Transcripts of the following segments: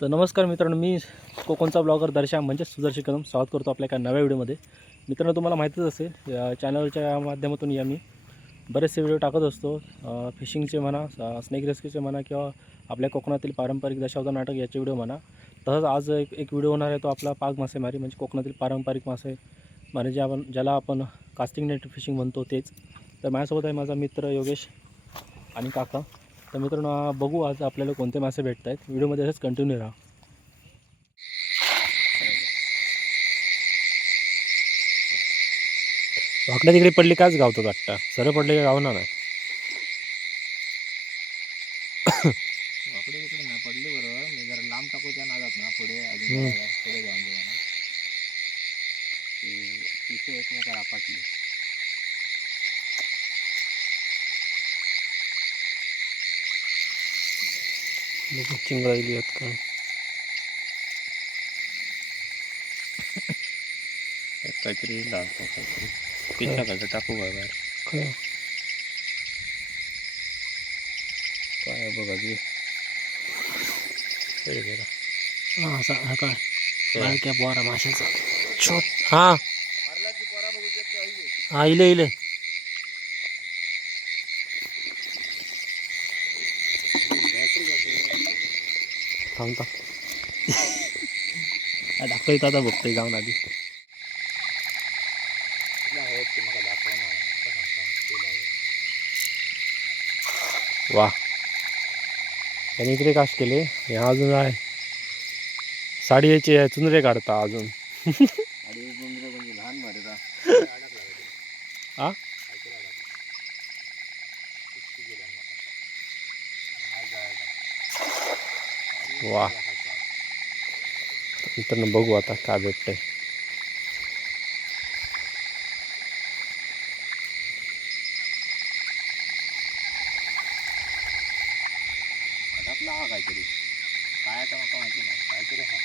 तर नमस्कार मित्रांनो, मी कोकणचा ब्लॉगर दर्शा म्हणजे सुदर्शन कदम स्वागत करतो आपल्या एका नव्या व्हिडिओमध्ये. मित्रांनो, तुम्हाला माहितीच असेल या चॅनलच्या माध्यमातून मी बरेचसे व्हिडिओ टाकत असतो. फिशिंगचे म्हणा, स्नेक रेस्क्यूचे म्हणा किंवा आपल्या कोकणातील पारंपरिक दशावतार नाटक याचे व्हिडिओ म्हणा. तसंच आज एक व्हिडिओ होणार आहे तो आपला पाग मासेमारी म्हणजे कोकणातील पारंपरिक मासे म्हणजे ज्याला आपण कास्टिंग नेट फिशिंग म्हणतो तेच. तर माझ्यासोबत आहे माझा मित्र योगेश आणि काका. तर मित्रांनो, बघू आज आपल्याला कोणते मासे भेटत आहेत. व्हिडिओमध्ये असंच कंटिन्यू राहा. वाकड्या तिकडे पडली काच गावतो वाटतं, सरळ पडले गावणार नाही. वाकडे तिकडे ना पडली बरोबर. मी जरा लांब टाकूच्या नादात ना पुढे अजून पुढे जाऊन देऊ ना तिथे एकमेकाला आपटली. चिंगळा दिली आहेत का काहीतरी लावतो, काहीतरी पिशा घालतो टाकू बरोबर. काय बघा काय काय बोरा माशाचा छोट. हां हां, इले थांबता दाखवतो आता, बघतोय जाऊन आधी. वा, त्याने इकडे काश केले. हे अजून आहे साडी याची चुनरे काढता अजून. लहान मारे हा वा, मित्रांनो बघू आता काय भेटतंय. हा काहीतरी काय आता मला माहिती नाही. काहीतरी हा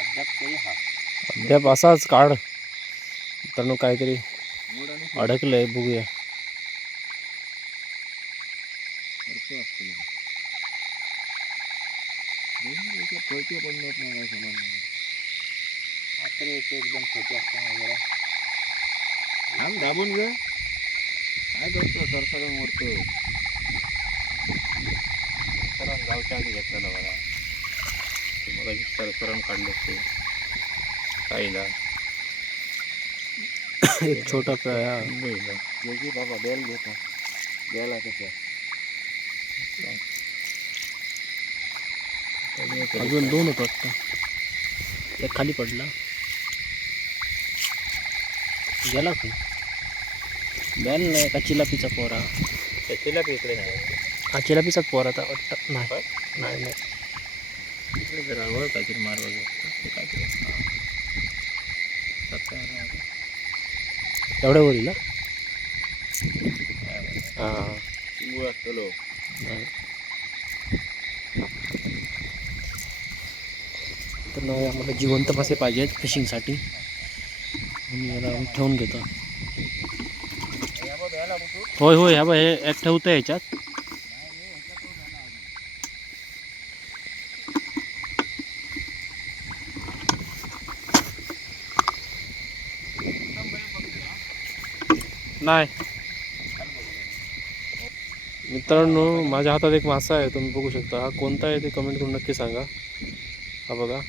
अद्याप तरी हा अद्याप असाच काढ. मित्रांनो काहीतरी अडकलंय, बघूया. छोटे पडण्यात नाही समान आता एकदम छोटे असतात वगैरे. आम दाबून ग काय करतो सरसरून मोडतो. सरण गावच्या आधी घेतलेलं बघा. मग सरसरण काढले ते काहीला एक छोटा योगी बाबा बेल घेतो. बेला कसं अजून दोन होत वाटतं. एक खाली पडला, गेला का बॅल नाही का चिलापीचा पोरा. चिलापी इकडे नाही. हा चिलापीचाच पोरा आता वाटतं. नाही नाही इकडे जरा वर काहीतरी मार वगैरे काहीतरी एवढ्या वरील हां मुळात चलो. तर नाही, आम्हाला जिवंत मासे पाहिजेत फिशिंगसाठी. मी याला ठेवून घेतो. होय होय, ह्या बघ हे एक ठेवतं याच्यात. नाही मित्रांनो, माझ्या हातात एक मासा आहे, तुम्ही बघू शकता. हा कोणता आहे ते कमेंट करून नक्की सांगा. हा बघा,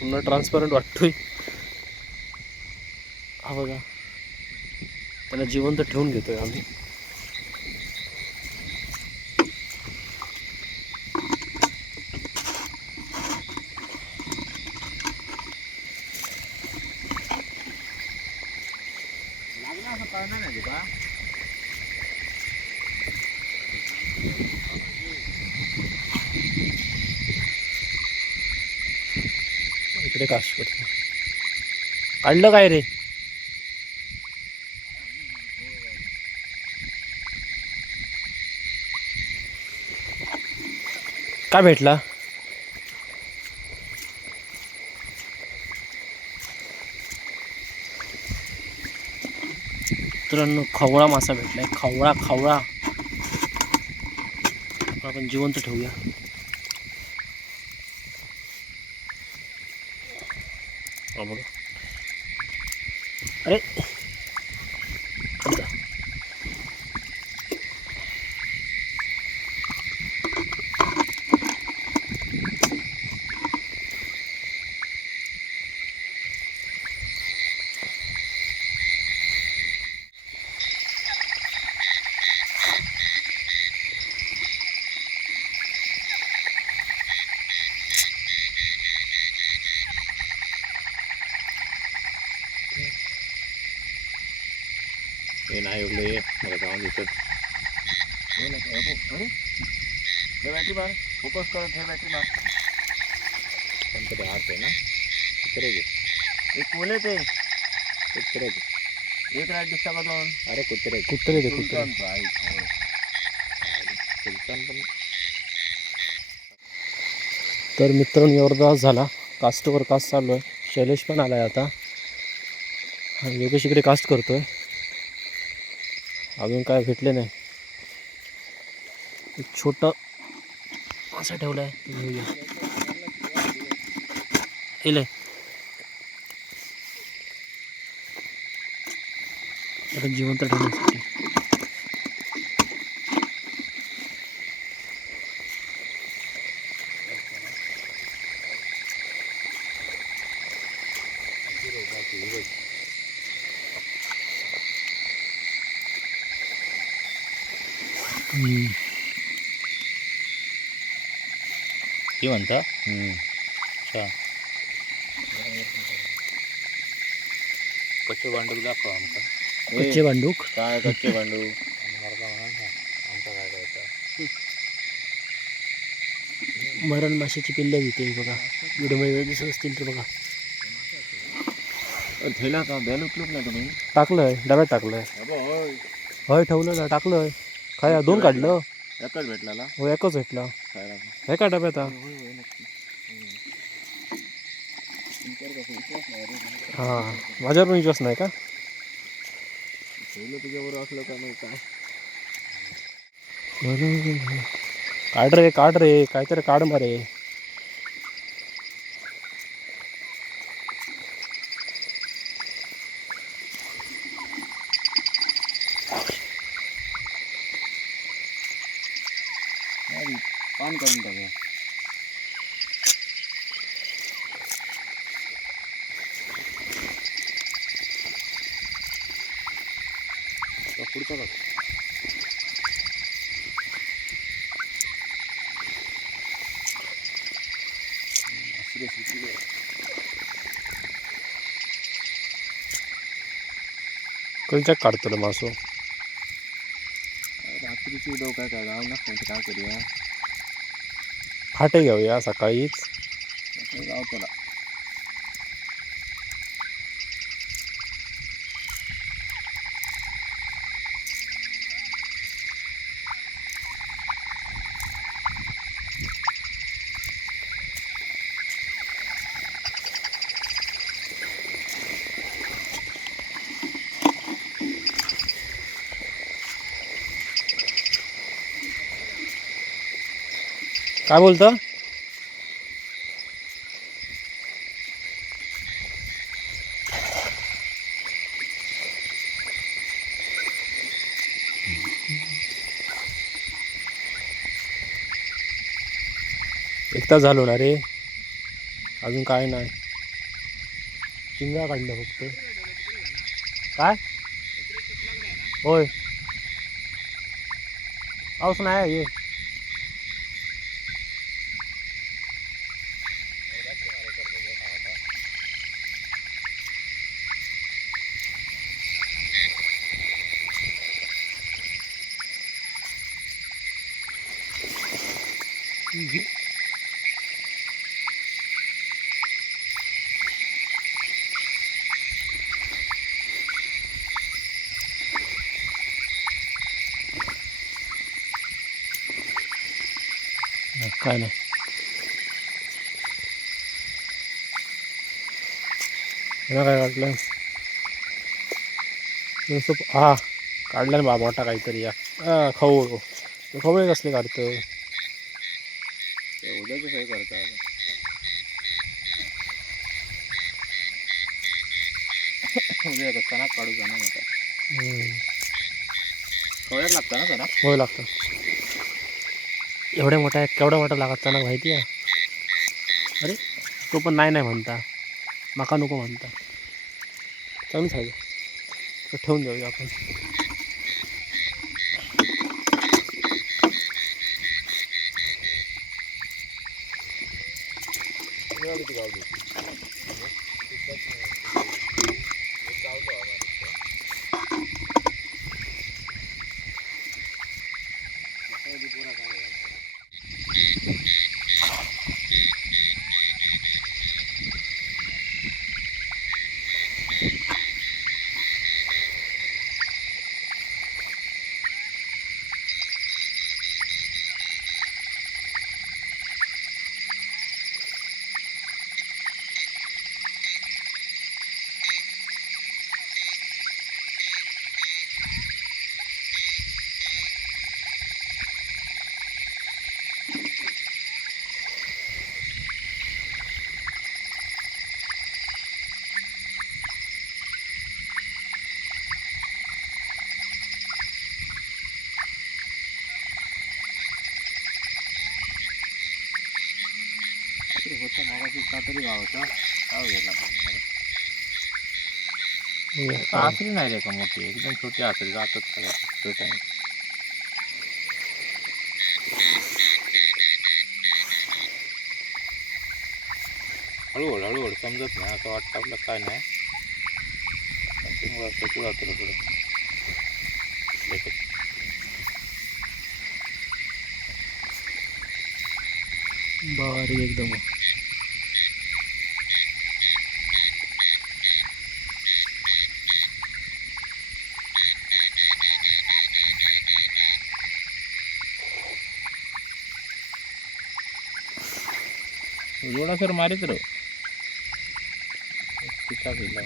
पूर्ण ट्रान्सपरंट वाटतोय. हा बघा, त्याला जिवंत ठेवून घेतोय आम्ही. लागला असं कळणार नाही तुका. इकडे काश पडतो. काढलं काय रे? काय भेटला? मित्रांनो, खवळा मासा भेटलाय. खवळा आपण जिवंत ठेवूया. हा बघा. अरे आमचा. हे नाही उरलं ये मला जाऊन दिसत हे बॅटरी मार फोकस करत हे बॅटरी मार कोणतरी हात आहे ना कुत्रे घे एक कोले ते कुत्रे घे एक राईट दिसता का दोन अरे कुत्रे कुत्रे ते कुत्रे. सुलतान पण तर मित्रांनो एवढा झाला. कास्टवर कास्ट चालू आहे. शैलेश पण आला आहे आता. योगेश इकडे कास्ट करतोय. अजून काय भेटले नाही. एक छोटं असं ठेवलं आहे घेऊया इले आता जिवंत ठेवण्यासाठी. ही म्हणता अच्छा कच्चे भांडूक दाखव आमका कच्चे भांडूक. काय कच्चे भांडूक आमचा काय करायचा मरण माशाची पिल्ले तिथे बघा. व्हिडिओमध्ये दिसत असतील तर बघा. थैला का बेल उचलूक ना तुम्ही टाकलंय डब्यात टाकलंय. होय ठेवलं टाकलंय. काय दोन काढलं. एकच भेटला हो एकच भेटला. खायला हे का डब्यात. हां माझ्यावर पण विश्वास नाही का. तुझ्याबरोबर असलं का नाही काय काढ रे काहीतरी काढ मारे. पान काढून टाकूया पुढचा बघ कोणच्या काढतो मासो. रात्रीची उदव काय काय गाव नसतं काय करूया फाटे घेऊया सकाळीच. गाव त्याला काय बोलतं. एक तास झालो ना रे. अजून काय नाही. चिंगा काढलं फक्त. काय होय पाऊस नाही ये. काय नाही. काय काढलं हा काढलं ना बाबा मोठा काहीतरी या खवळ. खवळे कसले काढतं. उद्याचं काय करतात चणाक काढू जाणं मोठा कवळ्यात लागतं ना चणा. होय लागतं. एवढ्या मोठा आहे केवढा मोठा लागत चणक माहिती आहे. अरे तो पण नाही म्हणता माका नको म्हणता. चांगलीच आहे तर ठेवून जाऊया आपण. होता मागाशी का तरी गावाचा काय गेला आसरी नाही रे का मोठी एकदम छोटी आसरी जातात सगळ्या छोट्या. हळूहळू समजत नाही असं वाटतं आपलं काय नाही कंटिन्यू असतं पुढं पुढं बारीक एकदम. जोडा सर मारित राहू तिचा गेला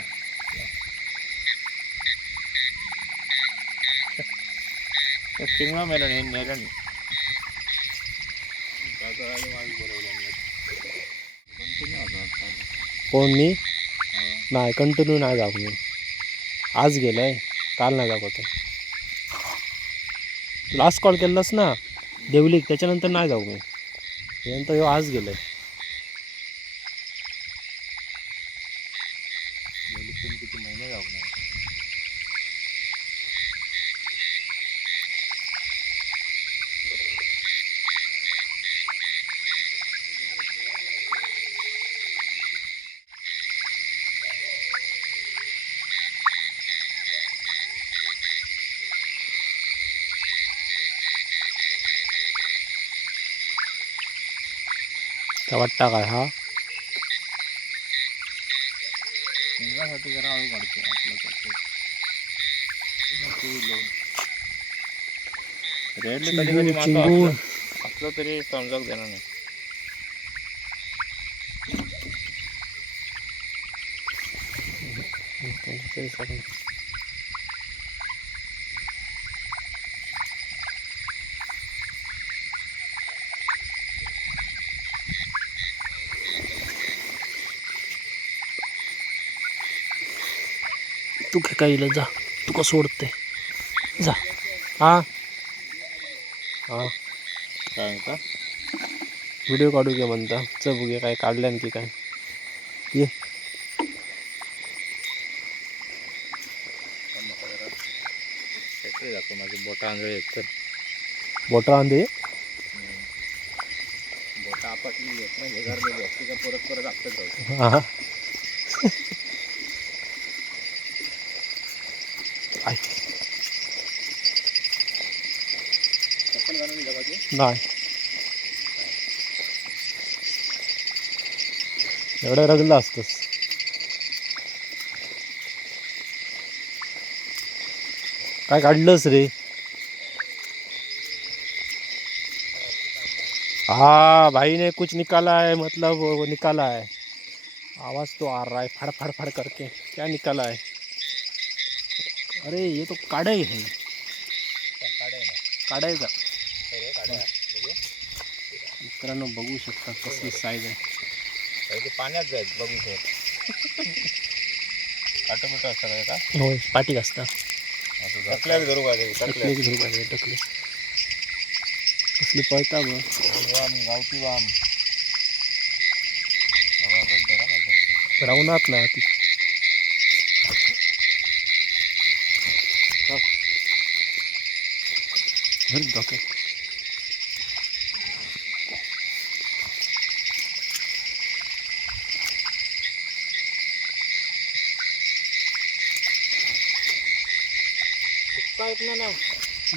चिंगळा मेला नाही नेला नाही. कोण मी नाही कंटिन्यू नाही जाऊ मी. आज गेलाय काल नाही जाऊ होतं. लास्ट कॉल केलास ना देवलीक त्याच्यानंतर नाही जाऊ मी. त्यानंतर ह्यो आज गेलाय. किती महिने जाऊ नाही. काय वाटता काय हा साठी जरा हळू काढतो रेडली कधी कधी चिंगूर असलं तरी समजाक देणार नाही. तू काय जा तुका सोडते जा. हा हा काय म्हणता व्हिडिओ काढू घे म्हणता. चल बघूया काय काढल्यान की काय. ये जातो माझे बोटा आंधळे आहेत तर बोटा आंधे बोटा आपटली येत नाही हेगारलेली असते का परत परत आपटत जाऊ. हा चप्पल घालून निघा तू नाही एवढं रगलं असतंस. काय काढलंस रे. हाँ भाई ने कुछ निकाला है मतलब वो निकाला है. आवाज़ तो आ रहा है फड़ फड़ फड़ करके. क्या निकाला है. अरे ये तो काढ़ाई है. काढ़ाई का मित्रांनो बघू शकता कसली साईज आहे. ते पाण्यात जाईल बघू काटो बिटो असतं काय का होय पाटी असता टकल्याक धरू काय टकले धरू पाहिजे टकले कसली पळता बघ वाम गावठी वाम बाबा बंद करा काय राहूनात ना ती धर डोक्यात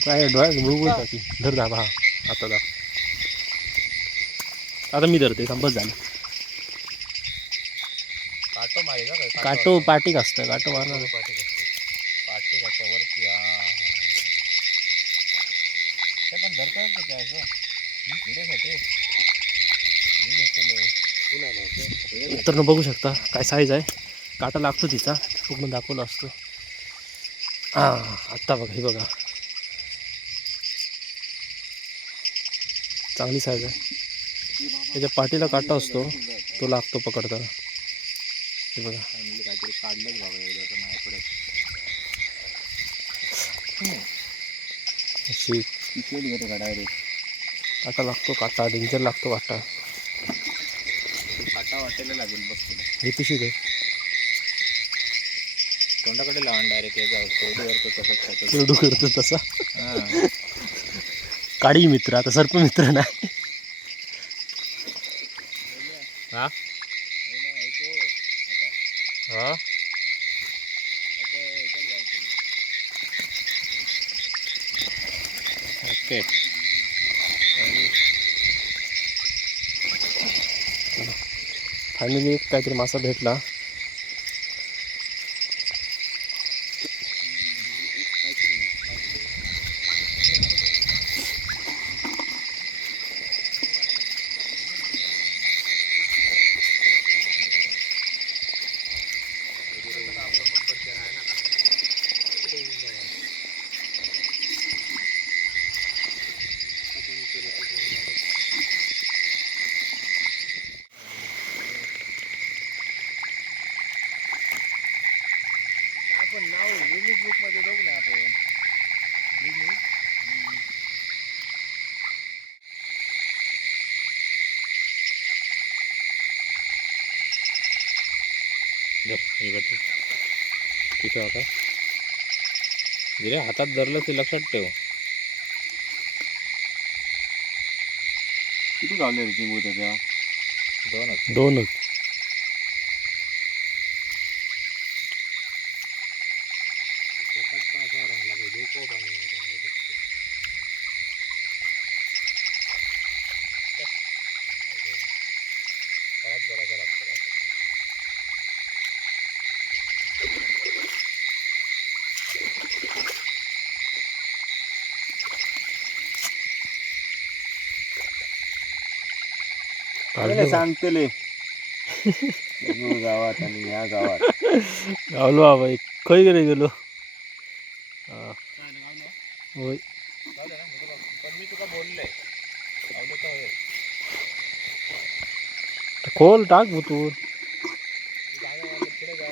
काय डोळ्यात बुळबुळ टाकी धर दाबा हा आता दाब आता मी धरते थांबत झालं काटो मारी का काय काटो पाटी असतं काटो मारणार पाटी काटो वरती ते पण धरतात ते काय असं व्हिडिओसाठी मित्रांनो बघू शकता काय साईज आहे काटा लागतो तिचा पूर्ण दाखवला असतो आत्ता बघा हे बघा चांगली साईज आहे त्याच्या पाठीला काटा असतो तो लागतो पकडताना हे बघा काहीतरी काढलंच बाबा एकदा माझ्याकडे अशी किती घेतो का डायरेक्ट काटा लागतो काटा डेंजर लागतो काटा काटा वाटायला लागेल बघ तुला हे पिशी दे तोंडाकडे लावून डायरेक्ट याचा तसंच एवढं करतो तसा हां काडी मित्र आता सर्प मित्र नाही हा हा ओके फायनली काहीतरी मासा भेटला आपण नाव गिनीज बुक मध्ये बघू ना आपण किती होता जरी हातात धरलं ते लक्षात ठेव किती गावले रे चिंबू त्याच्या दोनच सांगतले गावात आणि या गावात गावलो बाबा खय गेले गेलो होय पण मी तुका बोलले खोल टाक भूतूर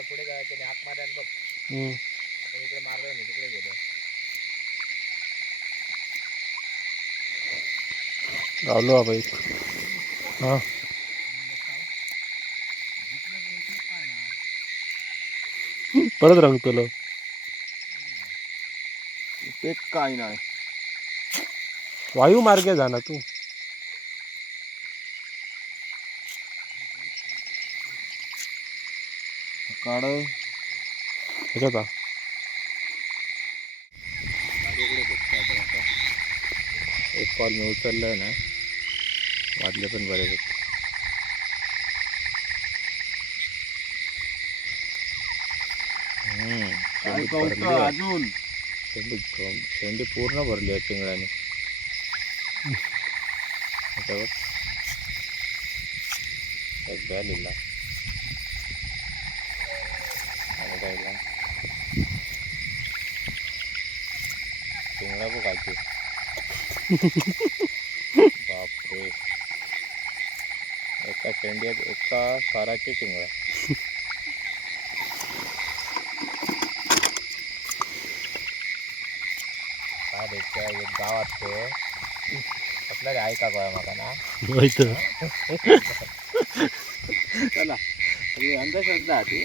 पुढे जा त्याने हाक मारायला बघ इकडे मारलं नाही तिकडे गेलो गावलो बाबा एक हां परत रंगतलो ते काही नाही वायू मार्गे जा ना तू काढ ह्याच्यात एक कॉल मी उचललं ना वाटले पण बरेच होते अजून शेंडी पूर्ण भरली आहे चिंगळाने एक बॅलीला चिंगळा बघ खायचे बापरे एका शेंड्यात एका साराचे चिंगळा गावात तो कसला रे ऐका गोया म्हाका ना होय तर. चला अंधश्रद्धा ती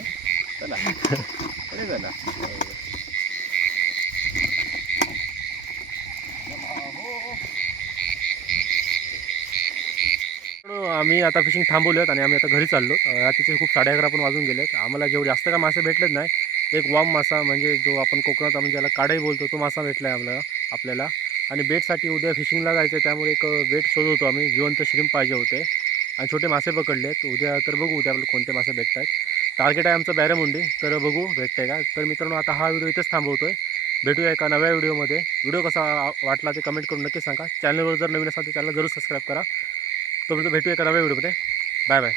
चला बरे झाला आम्ही आता फिशिंग थांबवल्यात आणि आम्ही आता घरी चाललो. रात्रीचे खूप 11:30 पण वाजून गेलेत. आम्हाला जेवढे जास्त काय मासे भेटलेत नाही, एक वाम मासा म्हणजे जो आपण कोकणात आपण ज्याला काढाई बोलतो तो मासा भेटला आहे आपल्याला. आणि बेटसाठी उद्या फिशिंगला जायचं आहे, त्यामुळे एक बेट शोधतो आम्ही. जिवंत श्रीम्प पाहिजे होते आणि छोटे मासे पकडलेत. उद्या तर बघू उद्या आपल्याला कोणते मासे भेटत आहेत. टार्गेट आहे आमचं बॅरेमुंडी, तर बघू भेटतं आहे का. तर मित्रांनो आता हा व्हिडिओ इथेच थांबवतो आहे. भेटूया एका नव्या व्हिडिओमध्ये. व्हिडिओ कसा वाटला ते कमेंट करून नक्की सांगा. चॅनलवर जर नवीन असाल तर चॅनल जरूर सबस्क्राईब करा. तोपर्यंत भेटूया एका नव्या व्हिडिओमध्ये. Bye bye.